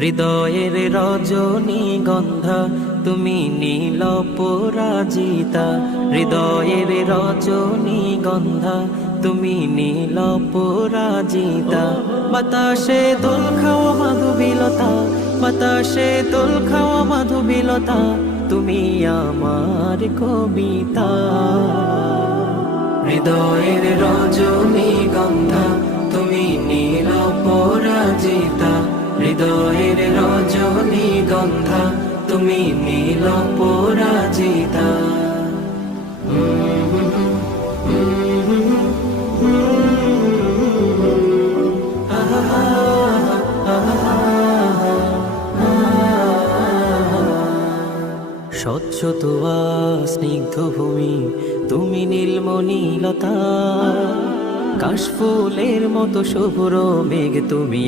হৃদয়ের রজনীগন্ধা তুমি নীল পরাজিতা, হৃদয়ের রজনীগন্ধা তুমি নীল পরাজিতা। বাতাসে দোল খাওয়া মাধুবিলতা, বাতাসে দোল খাওয়া মাধুবিলতা, তুমি আমার কবিতা। হৃদয়ের রজনীগন্ধা তুমি নীল পরাজিতা, হৃদয়ের রজনীগন্ধা তুমি নীল পরাজিতা। স্বচ্ছ তোয়া স্নিগ্ধ ভূমি তুমি নীলমণিলতা, কাশফুলের মতো শুভ্র মেঘ তুমি।